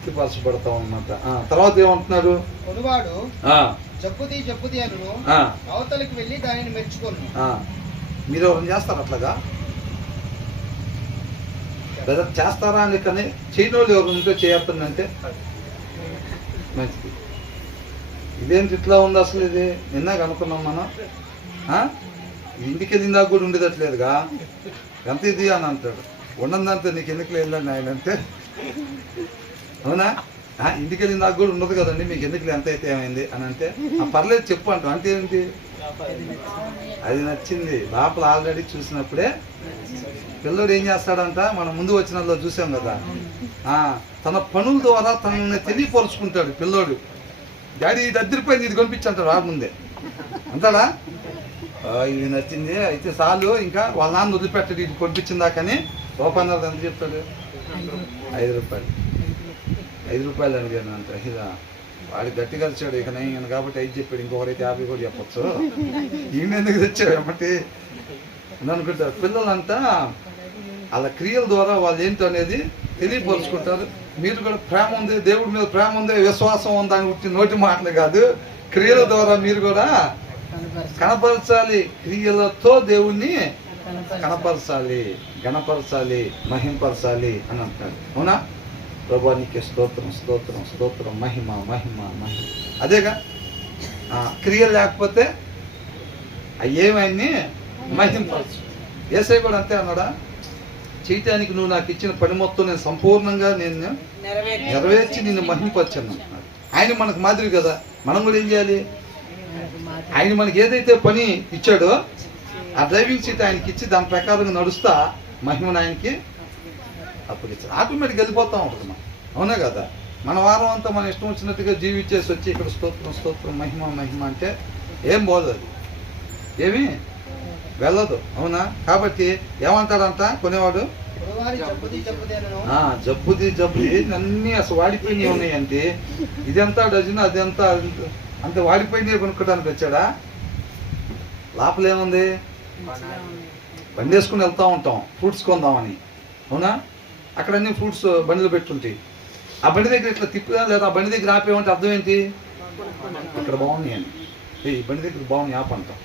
తృప్తిపరచబడతాం అన్నమాట. తర్వాత ఏమంటున్నారు? కొనువాడు జప్పుది అను అవతలికి వెళ్ళి దానిని మెచ్చుకోను. మీరు ఎవరైనా చేస్తారు అట్లాగా? చేస్తారా అని కానీ చేయని వాళ్ళు ఎవరు ఉంటే చేయొద్దంటే మంచిది. ఇదేంటి ఇట్లా ఉంది అసలు? ఇది నిన్న కనుక్కున్నాం మనం. ఇంటికి వెళ్ళిందాక కూడా ఉండేదట్లేదుగా, ఎంత ఇది అని అంటాడు. ఉన్నదంతా నీకు ఎందుకు లేదండి ఆయన అంటే, అవునా? ఇంటికి వెళ్ళిందాక కూడా ఉండదు కదండి, మీకు ఎందుకు ఎంత అయితే ఏమైంది అని అంటే, పర్లేదు చెప్పు అంటాం. అంటే ఏంటి? అది నచ్చింది లోపల ఆల్రెడీ చూసినప్పుడే. పిల్లడు ఏం చేస్తాడంట, మనం ముందు వచ్చినలో చూసాం కదా, తన పనుల ద్వారా తనని తెలియపరుచుకుంటాడు పిల్లోడు. డాడీ ఇది అద్దరిపోయింది, ఇది కొనిపించంటాడు రాకముందే అంటాడా? ఇది నచ్చింది అయితే చాలు, ఇంకా వాళ్ళ నాన్న వదిలిపెట్టాడు ఇది కొనిపించిందాకని. రూపాయలు ఎంత చెప్తాడు? 5 రూపాయలు. 5 రూపాయలు అడిగాను అంట. ఇదా వాడికి గట్టిగా వచ్చాడు ఇక నేను కాబట్టి 5 చెప్పాడు. ఇంకొకరైతే 50 కూడా చెప్పచ్చు. ఈయన ఎందుకు తెచ్చాడు ఏమంటే అని అనుకుంటారు. పిల్లలంతా వాళ్ళ క్రియల ద్వారా వాళ్ళు ఏంటో అనేది తెలియపరుచుకుంటారు. మీరు కూడా ప్రేమ ఉంది, దేవుడి మీద ప్రేమ ఉంది, విశ్వాసం ఉంది అని పుట్టిన నోటి మాటలు కాదు, క్రియల ద్వారా మీరు కూడా కనపరచాలి. క్రియలతో దేవుణ్ణి కనపరచాలి, గణపరచాలి, మహింపరచాలి అని అంటారు. అవునా? ప్రభువానికి స్తోత్రం స్తోత్రం స్తోత్రం, మహిమ మహిమ మహిమ. అదేగా క్రియలు లేకపోతే ఏమైనా మహింపరచు. యేసయ్య కూడా అంతే అన్నాడా? చేయటానికి నువ్వు నాకు ఇచ్చిన పని మొత్తం నేను సంపూర్ణంగా నేను నెరవేర్చి నిన్ను మహింపరచాను. ఆయన మనకు మాదిరి కదా, మనం కూడా ఏం చేయాలి? ఆయన మనకి ఏదైతే పని ఇచ్చాడో ఆ డ్రైవింగ్ సీట్ ఆయనకి ఇచ్చి దాని ప్రకారంగా నడుస్తా మహిమను ఆయనకి అప్పగించాలి. ఆటోమేటిక్గా వెళ్ళిపోతాం ఉంటుంది మనం. అవునా కదా? మన వారం అంతా మనం ఇష్టం వచ్చినట్టుగా జీవించేసి వచ్చి ఇక్కడ స్తోత్రం స్తోత్రం మహిమ మహిమ అంటే ఏం పోదు, అది ఏమి వెళ్ళదు. అవునా? కాబట్టి ఏమంటాడంట కొనేవాడు, జబ్బుది అన్నీ అసలు వాడిపోయినవి ఉన్నాయంటే, ఇదంతా డజన్ అదంతా అంత వాడిపోయినవి కొనుక్కోడానికి వచ్చాడా? లోపల ఏముంది? బండి వేసుకుని వెళ్తూ ఉంటాం ఫ్రూట్స్ కొందామని. అవునా? అక్కడ అన్ని ఫ్రూట్స్ బండిలో పెట్టుంటాయి. ఆ బండి దగ్గర ఇట్లా తిప్పుదా లేదా, ఆ బండి దగ్గర ఆపేమంటే అర్థం ఏంటి? ఇక్కడ బాగున్నాయి అని. ఈ బండి దగ్గర బాగున్నాయి ఆప అంటాం.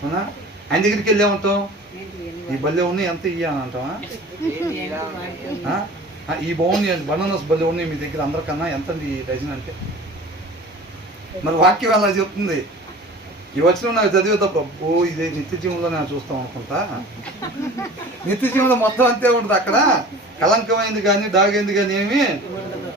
అవునా? ఆయన దగ్గరికి వెళ్ళేమంటాం, ఈ బల్లె ఉన్నాయి ఎంత ఇయ్య అని అంటామా? ఈ బాగున్నాయి బనానాస్ బల్లె ఉన్నాయి మీ దగ్గర అందరికన్నా ఎంత ఈ డజన్ అంటే. మరి వాక్యం అలా చెప్తుంది. ఈ వచ్చిన నాకు చదివే తప్ప ఇదే నిత్య జీవంలో నేను చూస్తాం అనుకుంటా. నిత్య జీవంలో మొత్తం అంతే ఉంటుంది. అక్కడ కలంకమైంది కానీ డాగైంది కానీ ఏమి